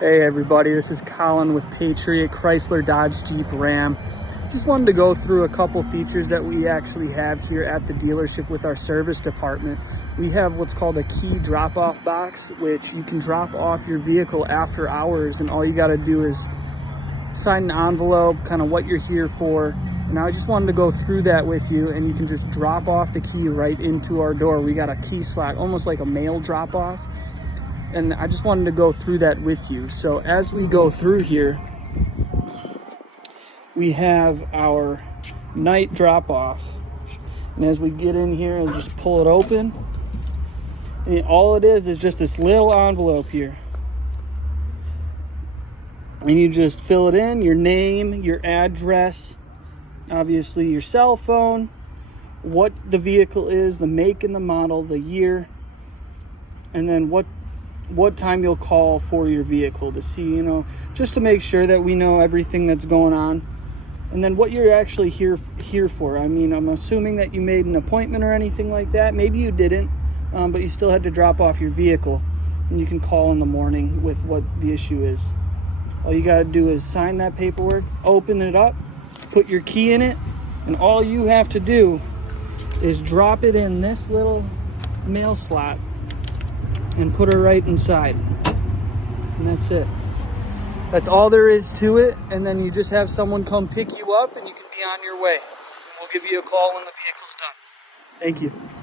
Hey everybody, this is Colin with Patriot, Chrysler, Dodge, Jeep, Ram. Just wanted to go through a couple features that we actually have here at the dealership with our service department. We have what's called a key drop-off box, which you can drop off your vehicle after hours, and all you got to do is sign an envelope, kind of what you're here for. And I just wanted to go through that with you, and you can just drop off the key right into our door. We got a key slot, almost like a mail drop-off. And I just wanted to go through that with you. So as we go through here, we have our night drop off. And as we get in here and just pull it open, and all it is just this little envelope here. And you just fill it in, your name, your address, obviously your cell phone, what the vehicle is, the make and the model, the year, and then what time you'll call for your vehicle to see, just to make sure that we know everything that's going on. And then what you're actually here for. I mean, I'm assuming that you made an appointment or anything like that. Maybe you didn't, but you still had to drop off your vehicle. And you can call in the morning with what the issue is. All you got to do is sign that paperwork, open it up, put your key in it, and all you have to do is drop it in this little mail slot and put her right inside, and that's it. That's all there is to it. And then you just have someone come pick you up and you can be on your way. We'll give you a call when the vehicle's done. Thank you.